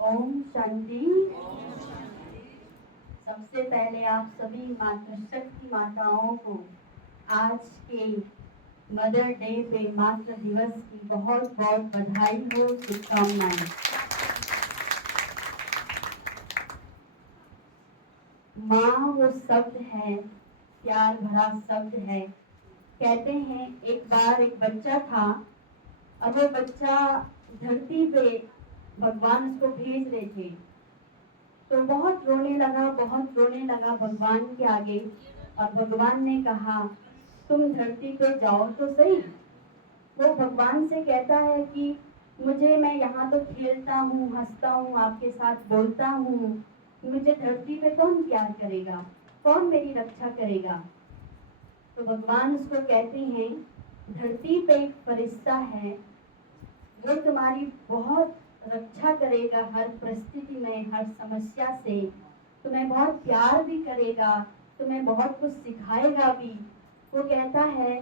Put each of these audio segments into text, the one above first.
ओम शांति। सबसे पहले आप सभी मातृशक्ति माताओं को आज के मदर डे पे, मातृ दिवस की बहुत बहुत बधाई हो, शुभकामनाएं। माँ वो शब्द है, प्यार भरा शब्द है। कहते हैं एक बार एक बच्चा था। अब वो बच्चा धरती पे भगवान उसको भेज रहे थे, तो बहुत रोने लगा भगवान के आगे। और भगवान ने कहा तुम धरती पे जाओ तो सही। वो भगवान से कहता है कि मैं यहाँ तो खेलता हूँ, हंसता हूँ, आपके साथ बोलता हूँ, मुझे धरती पे कौन प्यार करेगा, कौन मेरी रक्षा करेगा। तो भगवान उसको कहते हैं धरती पे एक फरिश्ता है, वो तुम्हारी बहुत रक्षा करेगा, हर परिस्थिति में, हर समस्या से तुम्हें बहुत प्यार भी करेगा, तुम्हें बहुत कुछ सिखाएगा भी। वो कहता है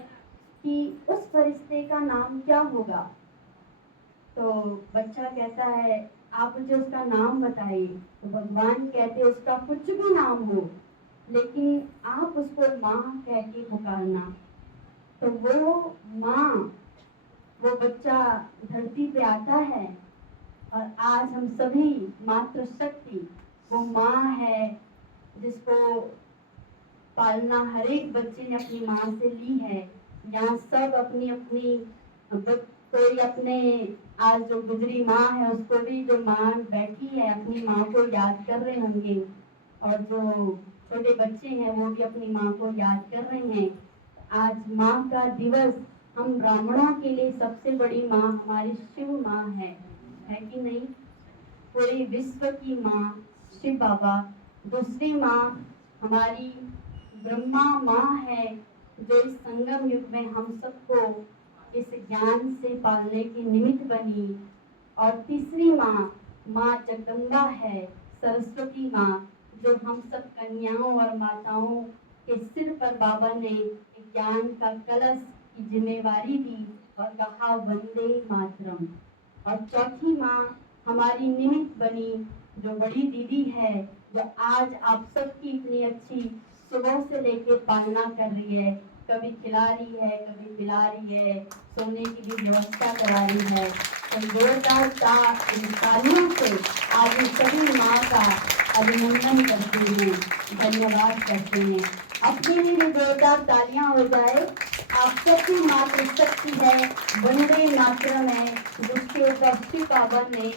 कि उस फरिश्ते का नाम क्या होगा। तो बच्चा कहता है आप मुझे उसका नाम बताइए। तो भगवान कहते उसका कुछ भी नाम हो, लेकिन आप उसको माँ कह के पुकारना। तो वो माँ, वो बच्चा धरती पे आता है। और आज हम सभी मातृशक्ति, वो माँ है जिसको पालना हर एक बच्चे ने अपनी माँ से ली है। यहाँ सब अपनी अपनी, कोई अपने आज जो गुजरी माँ है उसको भी, जो माँ बैठी है अपनी माँ को याद कर रहे होंगे, और जो छोटे बच्चे हैं वो भी अपनी माँ को याद कर रहे हैं। आज माँ का दिवस, हम ब्राह्मणों के लिए सबसे बड़ी माँ हमारी शिव माँ है कि नहीं। पूरे विश्व की माँ शिव बाबा। दूसरी माँ हमारी ब्रह्मा माँ है, जो इस संगम युग में हम सबको इस ज्ञान से पालने की निमित्त बनी। और तीसरी माँ माँ जगदम्बा है, सरस्वती माँ, जो हम सब कन्याओं और माताओं के सिर पर बाबा ने ज्ञान का कलश की जिम्मेवारी दी और कहा वंदे मातरम। और चौथी माँ हमारी निमित्त बनी, जो बड़ी दीदी है, जो आज आप सबकी इतनी अच्छी सुबह से लेके पालना कर रही है, कभी खिला रही है, कभी पिला रही है, सोने की भी व्यवस्था करा रही है। तो जोरदार तालियों से आज सभी माँ का अभिनंदन करते हैं, धन्यवाद करते हैं। अपने लिए भी जोरदार तालियां हो जाए। आप सबकी मातृशक्ति है, वंदे मातरम है, जिसके ऊपर शिव बाबा ने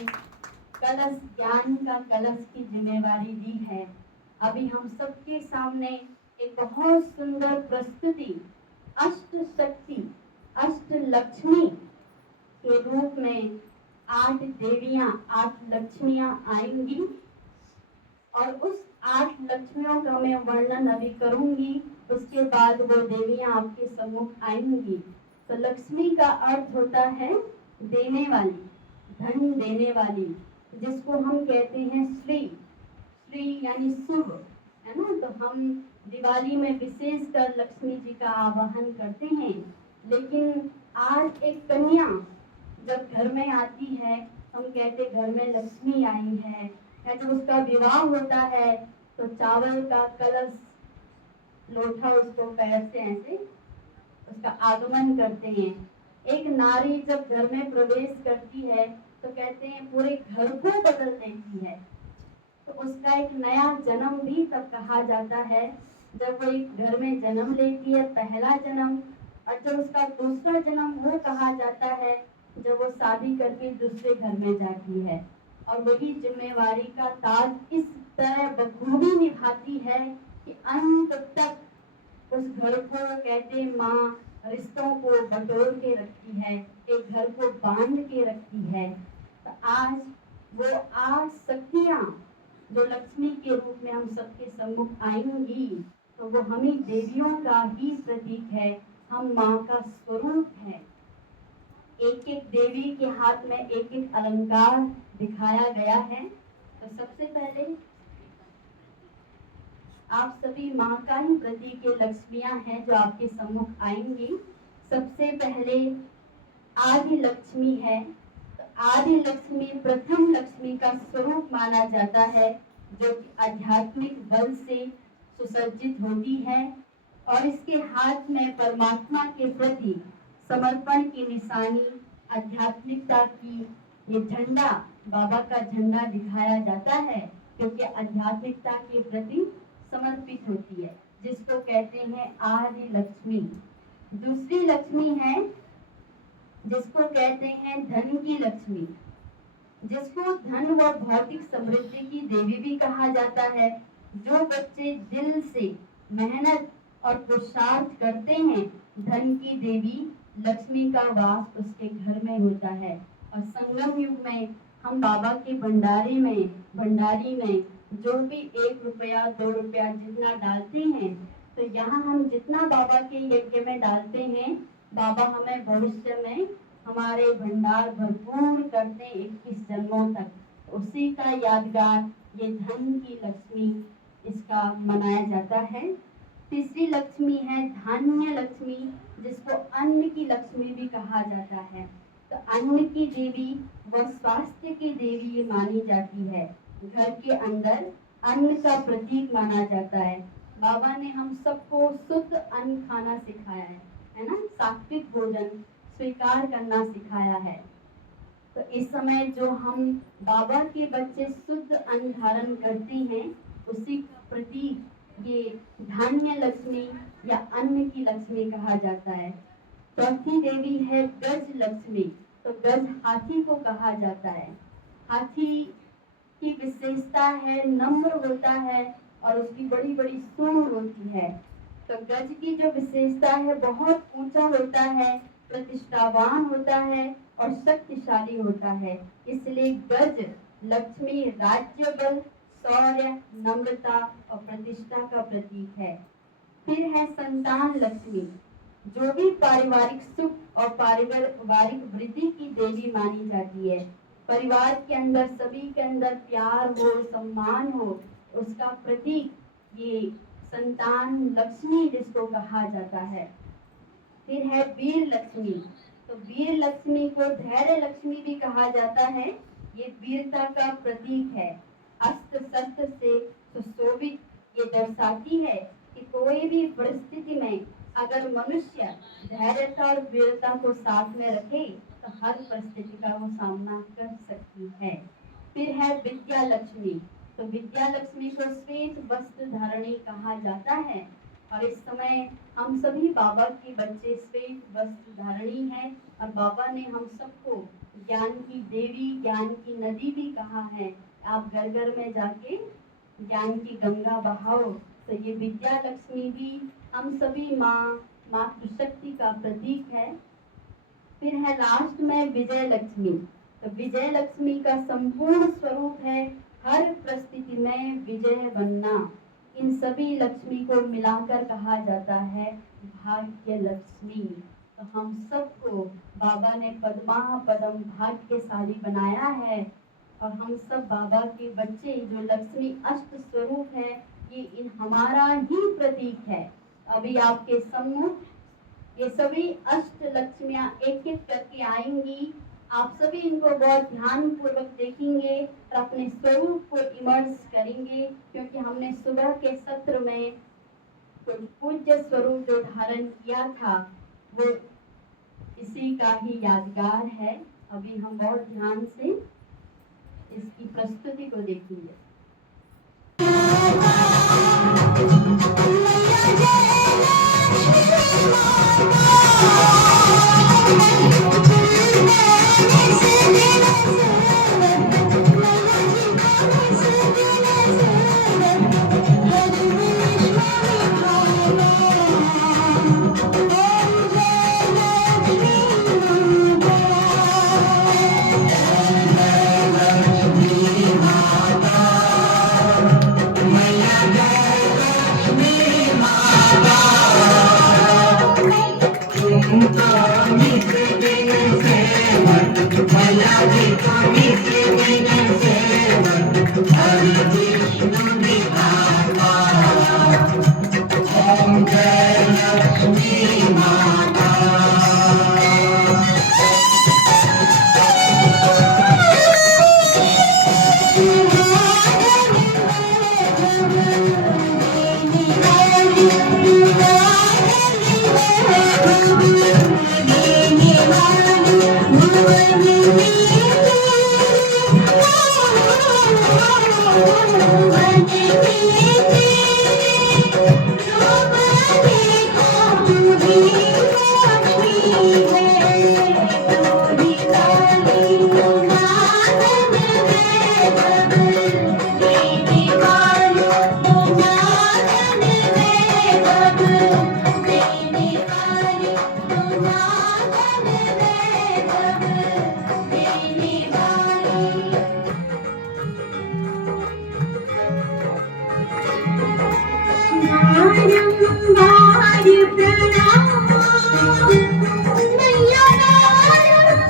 कलश, ज्ञान का कलश की जिम्मेवारी दी है। अभी हम सबके सामने एक बहुत सुंदर प्रस्तुति, अष्ट शक्ति, अष्ट लक्ष्मी के रूप में 8 देवियां, 8 लक्ष्मियां आएंगी। और उस 8 लक्ष्मियों का मैं वर्णन अभी करूंगी, उसके बाद वो देवियां आपके सम्मुख आएंगी। तो लक्ष्मी का अर्थ होता है देने वाली, धन देने वाली, जिसको हम कहते हैं श्री। श्री यानी शुभ, है ना। तो हम दिवाली में विशेषकर लक्ष्मी जी का आवाहन करते हैं। लेकिन आज एक कन्या जब घर में आती है, हम कहते घर में लक्ष्मी आई है। या जब उसका विवाह होता है तो चावल का कलश, लोटा उसको पैर से ऐसे उसका आगमन करते हैं। एक नारी जब घर में प्रवेश करती है तो कहते हैं पूरे घर को बदल देती है। तो उसका एक नया जन्म भी तब कहा जाता है जब वो एक घर में जन्म लेती है, पहला जन्म। और जब उसका दूसरा जन्म वो कहा जाता है जब वो शादी करके दूसरे घर में जाती है। और वही जिम्मेवारी का ताज इस तरह बखूबी निभाती है कि अंत तक उस घर को, कहते माँ रिश्तों को बटोर के रखती है, एक घर को बांध के रखती है। तो आज वो 8 शक्तियाँ जो लक्ष्मी के रूप में हम सबके सम्मुख आएंगी, तो वो हम ही देवियों का ही प्रतीक है, हम माँ का स्वरूप है। एक एक देवी के हाथ में एक एक अलंकार दिखाया गया है। तो सबसे पहले आप सभी माँ का ही प्रतीक लक्ष्मियां हैं जो आपके सम्मुख आएंगी। सबसे पहले आदि लक्ष्मी है। तो आदि लक्ष्मी प्रथम लक्ष्मी का स्वरूप माना जाता है, जो कि आध्यात्मिक बल से सुसज्जित होती है और इसके हाथ में परमात्मा के प्रति समर्पण की निशानी, आध्यात्मिकता की ये झंडा, बाबा का झंडा दिखाया जाता है, क्योंकि आध्यात्मिकता के प्रति समर्पित होती है, जिसको कहते हैं आदि लक्ष्मी। दूसरी लक्ष्मी है जिसको कहते हैं धन की लक्ष्मी, जिसको धन व भौतिक समृद्धि की देवी भी कहा जाता है। जो बच्चे दिल से मेहनत और पुरुषार्थ करते हैं, धन की देवी लक्ष्मी का वास उसके घर में होता है। और संगम युग में हम बाबा के भंडारी में जो भी 1 रुपया 2 रुपया जितना डालते हैं, तो यहाँ हम जितना बाबा के यज्ञ में डालते हैं, बाबा हमें भविष्य में हमारे भंडार भरपूर करते 21 जन्मों तक। उसी का यादगार ये धन की लक्ष्मी इसका मनाया जाता है। तीसरी लक्ष्मी है धान्य लक्ष्मी, जिसको अन्न की लक्ष्मी भी कहा जाता है। तो अन्न की देवी व स्वास्थ्य की देवी मानी जाती है। घर के अंदर अन्न का प्रतीक माना जाता है। बाबा ने हम सबको शुद्ध अन्न खाना सिखाया है ना, सात्विक भोजन स्वीकार करना सिखाया है। तो इस समय जो हम बाबा के बच्चे शुद्ध अन्न धारण करते हैं, उसी का प्रतीक ये धान्य लक्ष्मी या अन्न की लक्ष्मी कहा जाता है। चौथी देवी है गज लक्ष्मी। तो गज हाथी को कहा जाता है। हाथी की विशेषता है नम्र होता है और उसकी बड़ी बड़ी सूंड होती है। तो गज की जो विशेषता है, बहुत ऊंचा होता है, प्रतिष्ठावान होता है और शक्तिशाली होता है। इसलिए गज लक्ष्मी राज्य बल, शौर्य, नम्रता और प्रतिष्ठा का प्रतीक है। फिर है संतान लक्ष्मी, जो भी पारिवारिक सुख और पारिवारिक वृद्धि की देवी मानी जाती है। परिवार के अंदर सभी के अंदर प्यार हो, सम्मान हो, उसका प्रतीक ये संतान लक्ष्मी जिसको कहा जाता है। फिर है वीर लक्ष्मी। तो वीर लक्ष्मी को धैर्य लक्ष्मी भी कहा जाता है। ये वीरता का प्रतीक है। अस्त्र शस्त्र से सुशोभित ये दर्शाती है कि कोई भी परिस्थिति में अगर मनुष्य धैर्यता और वीरता को साथ में रखे, तो हर परिस्थिति का वो सामना कर सकती है। फिर है विद्या लक्ष्मी। तो विद्या लक्ष्मी को श्वेत वस्त्र धारणी कहा जाता है। और इस समय हम सभी बाबा के बच्चे श्वेत वस्त्र धारणी हैं और बाबा ने हम सबको ज्ञान की देवी, ज्ञान की नदी भी कहा है। आप घर घर में जाके ज्ञान की गंगा बहाओ। तो ये विद्या लक्ष्मी भी हम सभी मातृशक्ति का प्रतीक है। फिर है लास्ट में विजय लक्ष्मी। तो विजय लक्ष्मी का संपूर्ण स्वरूप है हर परिस्थिति में विजय बनना। इन सभी लक्ष्मी को मिलाकर कहा जाता है भाग्य लक्ष्मी। तो हम सबको बाबा ने पद्मा पदम भाग्यशाली बनाया है और हम सब बाबा के बच्चे, जो लक्ष्मी अष्ट स्वरूप है, ये इन हमारा ही प्रतीक है। अभी आपके सम्मुख ये सभी अष्ट लक्ष्मियां एक एक करके आएंगी। आप सभी इनको बहुत ध्यान पूर्वक देखेंगे और अपने स्वरूप को इमर्स करेंगे, क्योंकि हमने सुबह के सत्र में पूज्य स्वरूप जो धारण किया था वो इसी का ही यादगार है। अभी हम बहुत ध्यान से इसकी प्रस्तुति को देखेंगे। Thank you. बारंबार प्रणाम मैया बारंबार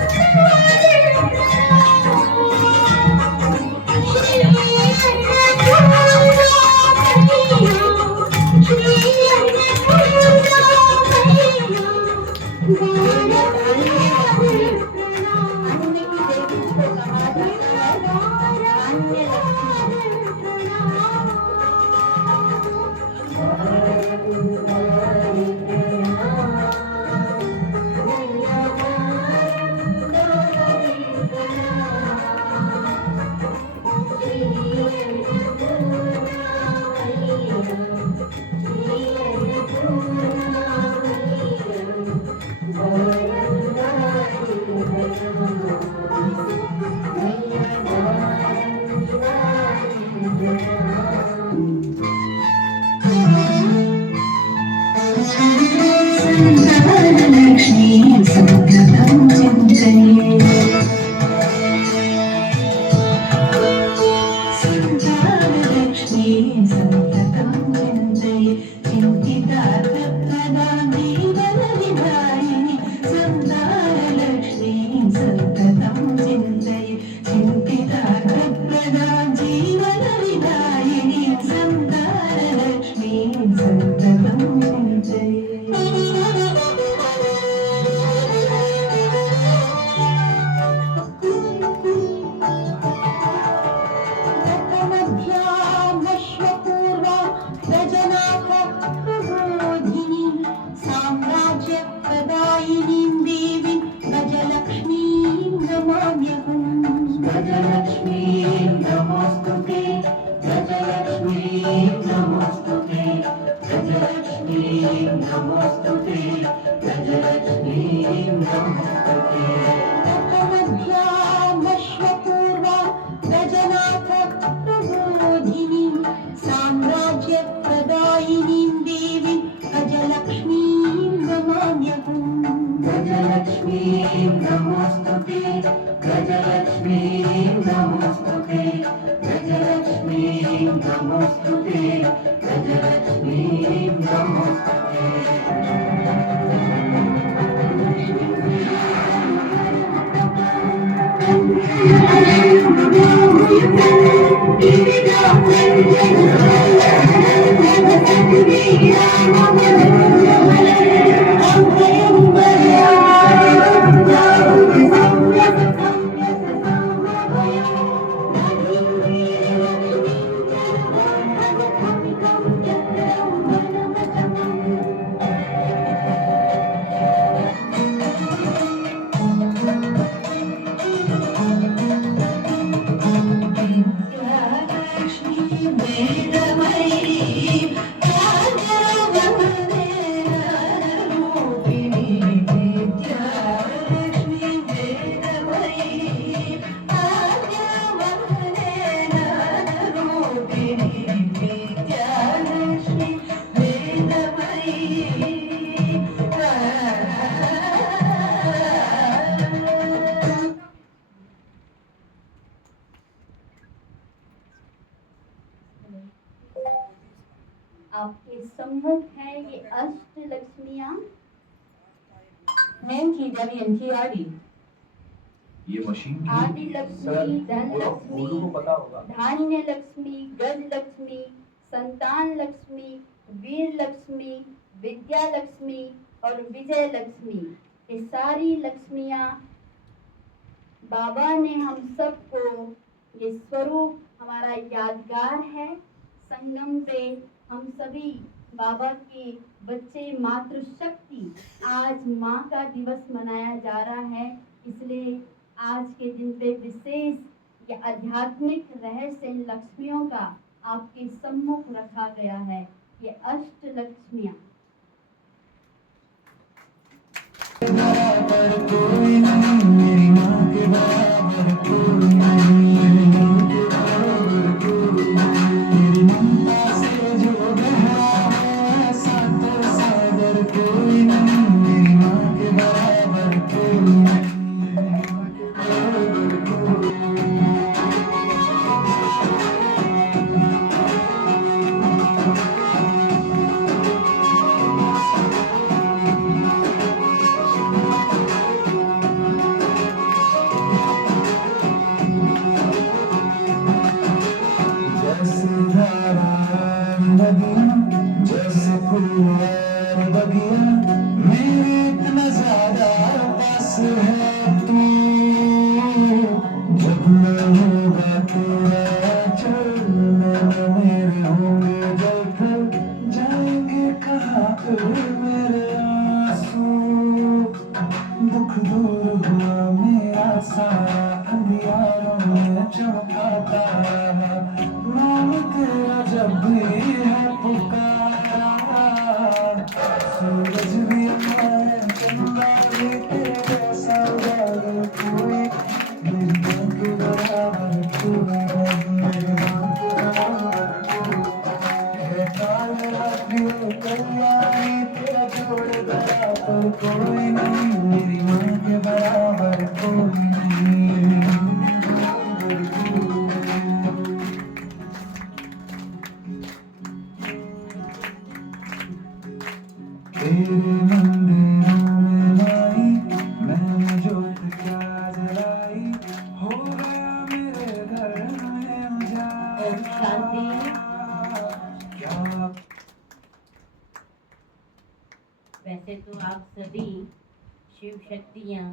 आपके सम्मुख है ये अष्ट लक्ष्मियां। ये मशीन आदि लक्ष्मी, धन लक्ष्मी, धान्य लक्ष्मी, गज लक्ष्मी, संतान लक्ष्मी, वीर लक्ष्मी, विद्या लक्ष्मी और विजय लक्ष्मी, ये सारी लक्ष्मियां बाबा ने हम सबको, ये स्वरूप हमारा यादगार है। संगम पे हम सभी बाबा के बच्चे मातृशक्ति, आज माँ का दिवस मनाया जा रहा है, इसलिए आज के दिन पे विशेष ये आध्यात्मिक रहस्य इन लक्ष्मियों का आपके सम्मुख रखा गया है। ये अष्ट लक्ष्मियाँ साया अंधियारों में चमका तारा, नाम तेरा जब भी है पुकारा, सूरज भी है चंदा भी तेरे जैसा उजागर कोई, मेरी माँ के बराबर तू है, मेरी माँ के बराबर तू है, काल रात्रि कल्याणी तेरा जोड़ बराबर कोई नहीं, मेरी माँ के बराबर कोई नहीं, बराबर कोई नहीं। तेरे मंदिरों में माई मैंने जोत क्या जलाई, हो गया मेरे घर में ओम शांति। क्या। वैसे तो आप सभी शिव शक्तियाँ,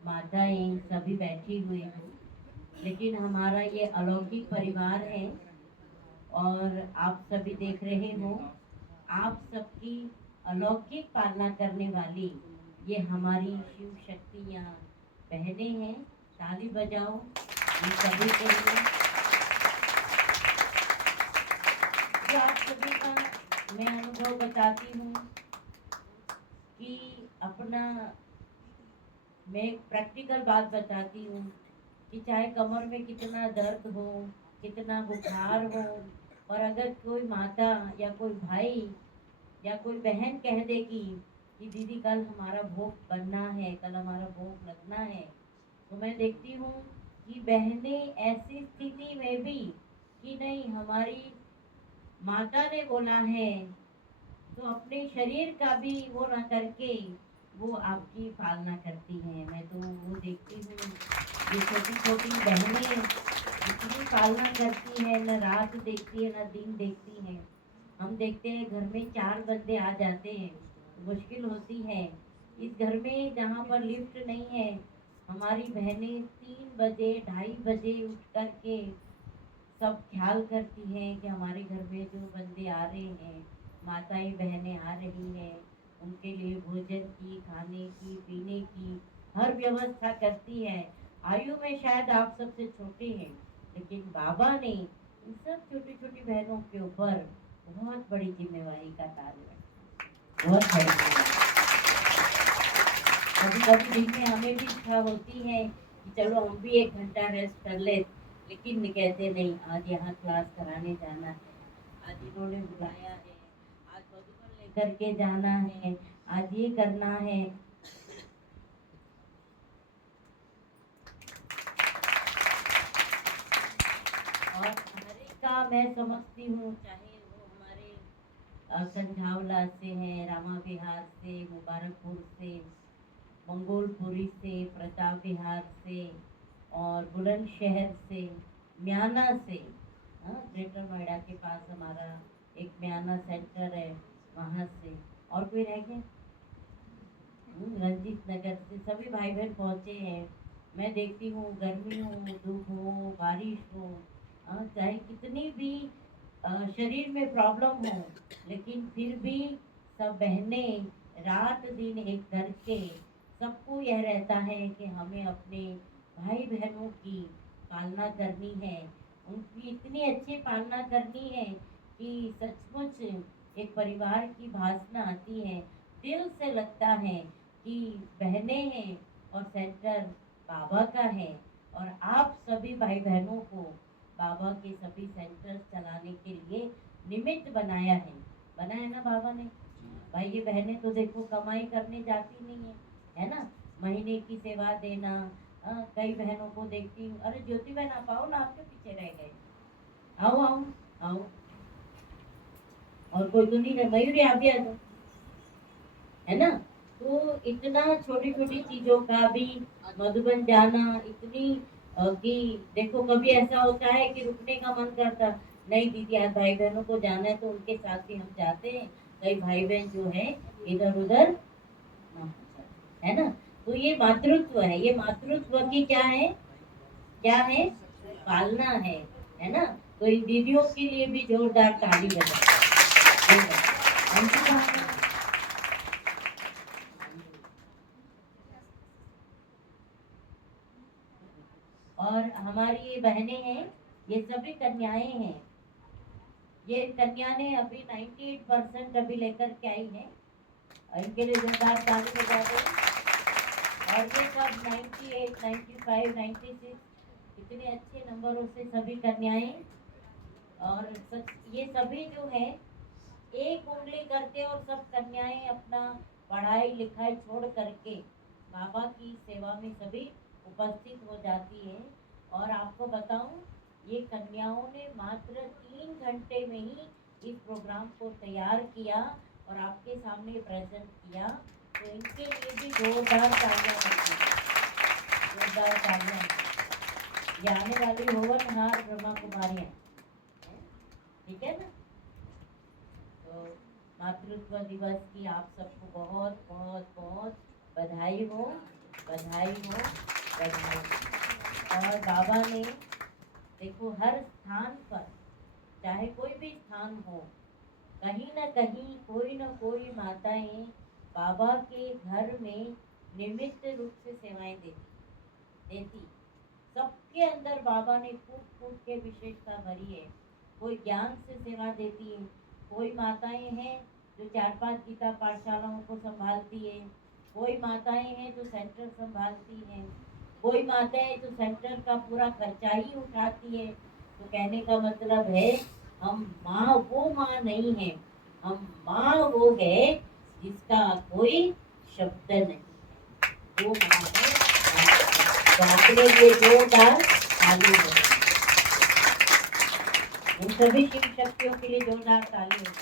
माताएं सभी बैठी हुई हैं, लेकिन हमारा ये अलौकिक परिवार है और आप सभी देख रहे हो, आप सबकी अलौकिक पालना करने वाली ये हमारी शिव शक्तियाँ बहनें हैं। ताली बजाओ इन सभी के लिए। जो आप सभी का मैं अनुभव बताती हूँ कि अपना मैं एक प्रैक्टिकल बात बताती हूँ कि चाहे कमर में कितना दर्द हो, कितना बुखार हो, और अगर कोई माता या कोई भाई या कोई बहन कह देगी कि दीदी कल हमारा भोग बनना है, कल हमारा भोग लगना है, तो मैं देखती हूँ कि बहनें ऐसी स्थिति में भी कि नहीं हमारी माता ने बोला है, तो अपने शरीर का भी वो ना करके वो आपकी पालना करती हैं। मैं तो वो देखती हूँ ये छोटी छोटी बहनें इतनी पालना करती है, न रात देखती है न दिन देखती है। हम देखते हैं घर में 4 बंदे आ जाते हैं तो मुश्किल होती है। इस घर में जहाँ पर लिफ्ट नहीं है, हमारी बहनें 3 बजे 2:30 बजे उठ कर के सब ख्याल करती हैं कि हमारे घर में जो बंदे आ रहे हैं, माताएं बहनें आ रही हैं, उनके लिए भोजन की, खाने की, पीने की हर व्यवस्था करती है। आयु में शायद आप सबसे छोटे हैं, लेकिन बाबा ने इन सब छोटी छोटी बहनों के ऊपर बहुत बड़ी जिम्मेवारी का ताज रखा, बहुत बड़ी जिम्मेवारी। कभी कभी दिन में हमें भी इच्छा होती है कि चलो हम भी 1 घंटा रेस्ट कर ले, लेकिन कहते नहीं, आज यहाँ क्लास कराने जाना है, आज इन्होंने बुलाया है, आज मधुबन लेकर के जाना है, आज ये करना है। और हर एक का मैं समझती हूँ, चाहे वो हमारे संझावला से है, रामा विहार से, मुबारकपुर से, मंगोलपुरी से, प्रताप विहार से और बुलंदशहर से, म्याना से, ग्रेटर नोएडा के पास हमारा एक म्याना सेंटर है, वहाँ से, और कोई रह गया, रंजीत नगर से सभी भाई बहन पहुँचे हैं। मैं देखती हूँ गर्मी हो, धूप हो, बारिश हो, चाहे कितनी भी शरीर में प्रॉब्लम हो, लेकिन फिर भी सब बहनें रात दिन एक करके सबको यह रहता है कि हमें अपने भाई बहनों की पालना करनी है, उनकी इतनी अच्छी पालना करनी है कि सचमुच एक परिवार की भावना आती है, दिल से लगता है कि बहनें हैं और सेंटर बाबा का है, और आप सभी भाई बहनों को बाबा के सभी सेंटर्स चलाने के लिए निमित्त बनाया ना बाबा ने। भाई ये बहनें तो देखो कमाई करने जाती नहीं है ना, महीने की सेवा देना। कई बहनों को देखती हूँ, अरे ज्योति बहन आप आओ ना, आपके पीछे रह गए, आओ आओ आओ, और कोई तो नहीं रह, मयूरी आप भी आ जाओ, है ना। तो इतना छोटी छोटी चीजों का भी मधुबन जाना, इतनी कि देखो कभी ऐसा होता है कि रुकने का मन करता, नहीं दीदी आज भाई बहनों को जाना है तो उनके साथ भी हम जाते हैं, कई भाई बहन जो है इधर उधर है ना। तो ये मातृत्व है, ये मातृत्व की क्या है, क्या है, पालना है ना। तो इन दीदियों के लिए भी जोरदार ताली बजाओ। और हमारी ये बहनें हैं, ये सभी कन्याएं हैं। ये कन्या ने अभी 98% अभी लेकर के आई है, इनके लिए जोरदार ताली बजा दो। और ये सब 98, 95, 96 इतने अच्छे नंबरों से सभी कन्याएं। और ये सभी जो है एक उंगली करके और सब कन्याएं अपना पढ़ाई लिखाई छोड़ करके बाबा की सेवा में सभी उपस्थित हो जाती है। और आपको बताऊं, ये कन्याओं ने मात्र 3 घंटे में ही इस प्रोग्राम को तैयार किया और आपके सामने प्रेजेंट किया। तो इनके लिए भी जोरदार तालियां होती हैं, जोरदार तालियां। ये आने वाली होवनहार ब्रह्मा कुमारियां, ठीक है ना। तो मातृत्व दिवस की आप सबको बहुत बहुत बहुत बधाई हो, बधाई हो, बधाई हो। और बाबा ने देखो हर स्थान पर, चाहे कोई भी स्थान हो, कहीं ना कहीं कोई ना कोई माताएं बाबा के घर में निमित्त रूप से सेवाएं देती। सबके अंदर बाबा ने फूट फूट के विशेषता भरी है। कोई ज्ञान से सेवा देती है, कोई माताएं हैं जो 4-5 गीता पाठशालाओं को संभालती है, कोई माताएं हैं जो सेंटर संभालती हैं, कोई माताएं जो सेंटर का पूरा खर्चा ही उठाती है। तो कहने का मतलब है हम माँ वो माँ नहीं है, हम माँ वो है जिसका कोई शब्द नहीं, वो माँ है। तो अपने लिए जोरदार ताली हो। इन सभी शिव शक्तियों के लिए जोरदार ताली हो।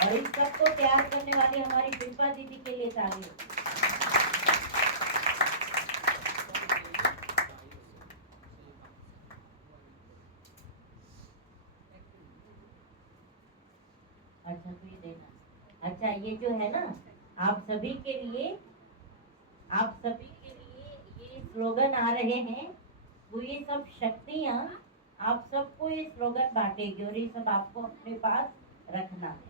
और इस सबको तैयार करने वाली हमारी शिल्पा दीदी के लिए ताली हो। अच्छा तो ये देना। अच्छा ये जो है ना, आप सभी के लिए ये स्लोगन आ रहे हैं। तो ये सब शक्तियाँ आप सबको ये स्लोगन बांटेगी और ये सब आपको अपने पास रखना है।